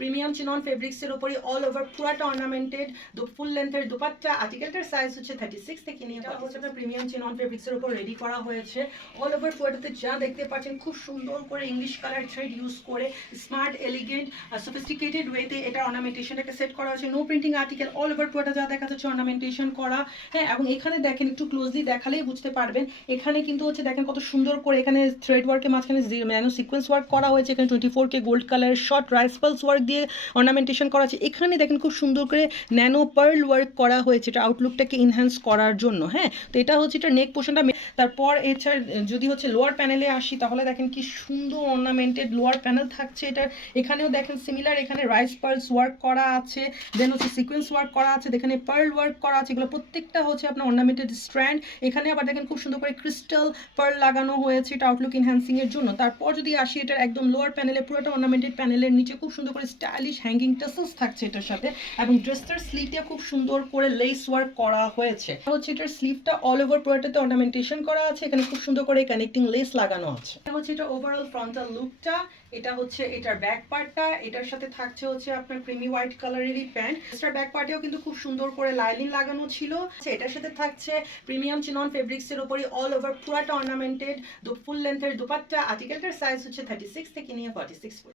Premium chinon ফেব্রিক্সের উপরে all over পুরাটা অর্নামেন্টেড, ফুল লেন্থের দুপাট্টা। আর্টিকেলটার সাইজ হচ্ছে 36 থেকে নিয়ে 40। প্রিমিয়াম চিনন ফেব্রিক্সের উপর রেডি করা হয়েছে। অল ওভার পুরাটাতে যা দেখতে পাচ্ছেন খুব সুন্দর করে ইংলিশ কালার থ্রেড ইউজ করে স্মার্ট এলিগেন্ট সফিস্টিকেটেড ওয়েতে এটা অর্নামেন্টেশনটাকে সেট করা হয়েছে। No printing article, all over পুরাটা যা দেখা যাচ্ছে অর্নামেন্টেশন করা। হ্যাঁ, এবং এখানে দেখেন একটু ক্লোজলি দেখালেই বুঝতে পারবেন। এখানে কিন্তু হচ্ছে দেখেন কত সুন্দর করে এখানে থ্রেড ওয়ার্কের মাঝখানে ন্যানো সিকোয়েন্স ওয়ার্ক করা হয়েছে। এখানে 24K gold colour short rice pulse work দিয়ে অর্নামেন্টেশন করা আছে। এখানে দেখেন খুব সুন্দর করে ন্যানো পার্ল ওয়ার্ক করা হয়েছে এটা আউটলুকটাকে ইনহ্যান্স করার জন্য। হ্যাঁ, তো এটা হচ্ছে এটা নেক পোর্শনটা। তারপর এছাড়া যদি হচ্ছে লোয়ার প্যানেলে আসি তাহলে দেখেন কি সুন্দর অর্নামেন্টেড লোয়ার প্যানেল থাকছে এটা। এখানেও দেখেন সিমিলার, এখানে রাইস পার্লস ওয়ার্ক করা আছে, দেন হচ্ছে সিকোয়েন্স ওয়ার্ক করা আছে, এখানে পার্ল ওয়ার্ক করা আছে। এগুলো প্রত্যেকটা হচ্ছে আপনার অর্নামেন্টেড স্ট্র্যান্ড। এখানে আবার দেখেন খুব সুন্দর করে ক্রিস্টাল পার্ল লাগানো হয়েছে এটা আউটলুক ইনহ্যান্সিং এর জন্য। তারপর যদি আসি এটার একদম লোয়ার প্যানেলে, পুরোটা অর্নামেন্টেড প্যানেলের নিচে খুব সুন্দর করে স্টাইলিশ হ্যাঙ্গিং টাসেলস থাকছে এটার সাথে, এবং ড্রেসটার স্লিভটা খুব সুন্দর করে লেস ওয়ার্ক করা হয়েছে। হচ্ছে এটার স্লিভটা অল ওভার পুরোটাতে অর্নামেন্টেশন করা আছে, এখানে খুব সুন্দর করে কানেক্টিং লেস লাগানো আছে। এটা হচ্ছে এটা ওভারঅল ফ্রন্টাল লুকটা। এটা হচ্ছে এটার ব্যাক পার্টটা। এটার সাথে থাকছে হচ্ছে আপনার ক্রিমি হোয়াইট কালারেরই প্যান্ট। এটার ব্যাক পার্টেও কিন্তু খুব সুন্দর করে লাইনিং লাগানো ছিল। এটার সাথে থাকছে প্রিমিয়াম চিনন ফেব্রিক্সের উপরে অল ওভার পুরাটা অর্নামেন্টেড ফুল লেন্থের দুপাট্টা। আর্টিকেলটার সাইজ হচ্ছে 36 থেকে নিয়ে 46।